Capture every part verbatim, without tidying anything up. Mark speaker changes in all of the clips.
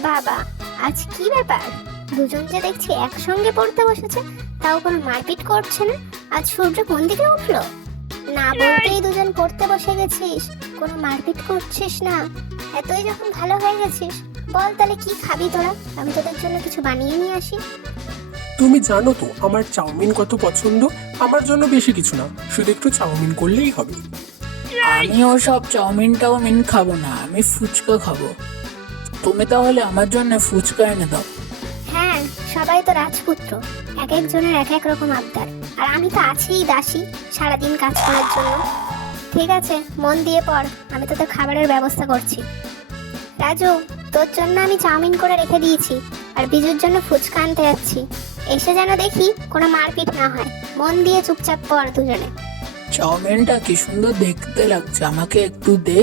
Speaker 1: বাবা, আজ কি ব্যাপার? দুজন যে দেখছি একসঙ্গে পড়তে বসেছে, তাও কোনো মারপিট করছে না। আজ সূর্য কোন দিকে উঠলো? না বলতেই দুজন পড়তে বসে গেছিস, কোনো মারপিট করছিস না। এতই যখন ভালো হয়ে গেছিস, বল তাহলে কি খাবি তোরা? আমি তোদের জন্য কিছু বানিয়ে নিয়ে আসি।
Speaker 2: তুমি জানো তো আমার চাউমিন কত পছন্দ। আমার জন্য বেশি কিছু না, শুধু একটু চাউমিন করলেই হবে।
Speaker 3: আমিও সব চাউমিন টাউমিন খাবো না, আমি ফুচকা খাবো। তুমি তাহলে আমার জন্য ফুচকা এনে দাও।
Speaker 1: হ্যাঁ, সবাই তো রাজপুত্র, এক একজনের এক এক রকম আবদার। আর আমি তো আছিই দাসী, সারাদিন কাজ করার জন্য। ঠিক আছে, মন দিয়ে পড়, আমি তোদের খাবারের ব্যবস্থা করছি। রাজু, তোর জন্য আমি চাউমিন করে রেখে দিয়েছি, আর বিজুর জন্য ফুচকা আনতে যাচ্ছি। এসে যেন দেখি কোনো মারপিট না হয়। মন দিয়ে চুপচাপ পড় দুজনে।
Speaker 3: চাউমিনটা কি সুন্দর দেখতে লাগছে, আমাকে একটু দে।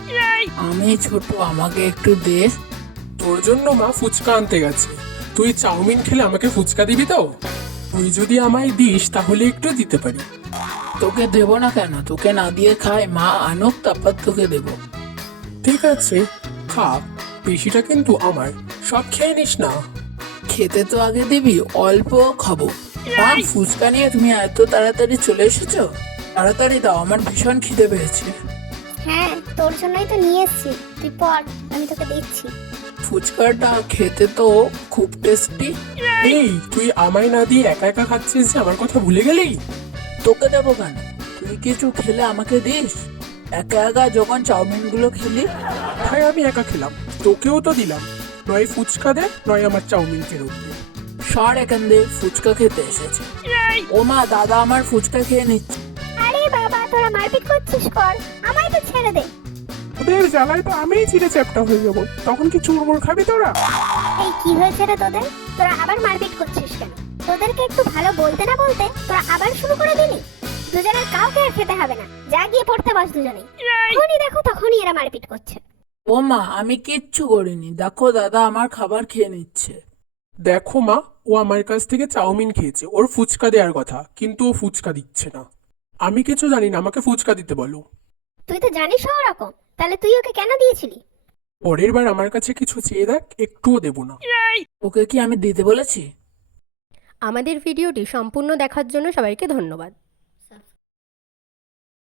Speaker 3: আমি ছোট, আমাকে একটু দে।
Speaker 2: তোর জন্য মা ফুচকা আনতে গেছে, তুই চাউমিন খেলে আমাকে ফুচকা দিবি তো? তুই যদি আমায় দিস তাহলে একটু দিতে পারি।
Speaker 3: তোকে দেবো না কেন? তোকে না দিয়ে খাই, মা আনুক তারপর তোকে দেবো।
Speaker 2: ঠিক আছে, খা। বেশিটা কিন্তু আমার, সব খেয়ে নিস না।
Speaker 3: খেতে তো আগে দিবি, অল্প খাবো। মা, ফুচকা নিয়ে তুমি এত তাড়াতাড়ি চলে এসেছো? তাড়াতাড়ি দাও, আমার ভীষণ খিদে পেয়েছে।
Speaker 1: হ্যাঁ, তোর জন্যই তো নিয়ে এসেছি, তুই পড়, আমি তোকে দিচ্ছি।
Speaker 3: ফুচকাটা খেতে তো খুব টেস্টি।
Speaker 2: এই, তুই আমায় না দিয়ে একা একা খাচ্ছিস যে, আমার কথা ভুলে গেলি?
Speaker 3: তোকে দেবো কেন? তুই কিছু খেলে আমাকে দিস। একা একা যখন চাউমিন গুলো খেলি।
Speaker 2: হ্যাঁ, আমি একা খেলাম, তোকেও তো দিলাম। নয় ফুচকা দে, নয় আমার চাউমিন ফেরত দে।
Speaker 3: সর এখান দিয়ে, ফুচকা খেতে এসেছে। ও মা, দাদা আমার ফুচকা খেয়ে নিচ্ছে।
Speaker 1: আরে বাবা, তোরা মারপিট করছিস কর, আমায় তো ছেড়ে দে।
Speaker 2: তোদের জ্বালায় তো আমিই চিড়ে চ্যাপটা হয়ে যাবো, তখন কি চুরমুর খাবি তোরা?
Speaker 1: এই কি হয়েছে রে তোদের? তোরা আবার মারপিট করছিস কেন? তোদেরকে একটু ভালো বলতে না বলতে তোরা আবার শুরু করে দিলি। দুজনের কাউকে আর খেতে হবে না, যা গিয়ে পড়তে বস দুজনেই। যখনই দেখো তখনই এরা মারপিট করছে।
Speaker 3: ও মা, আমি কিচ্ছু করিনি, দেখো দাদা আমার খাবার খেয়ে নিচ্ছে।
Speaker 2: দেখো মা, ও আমার কাছ থেকে চাউমিন খেয়েছে, ওর ফুচকা দেওয়ার কথা, কিন্তু ও ফুচকা দিচ্ছে না। আমি কিছু জানি না, আমাকে ফুচকা দিতে বলো।
Speaker 1: তুই তো জানিস ও রকম, তাহলে তুই ওকে কেন দিয়েছিলি?
Speaker 2: পরের বার আমার কাছে কিছু চেয়ে দেখ, একটুও দেবো না।
Speaker 3: ওকে কি আমি দিতে বলেছি?
Speaker 4: আমাদের ভিডিওটি সম্পূর্ণ দেখার জন্য সবাইকে ধন্যবাদ।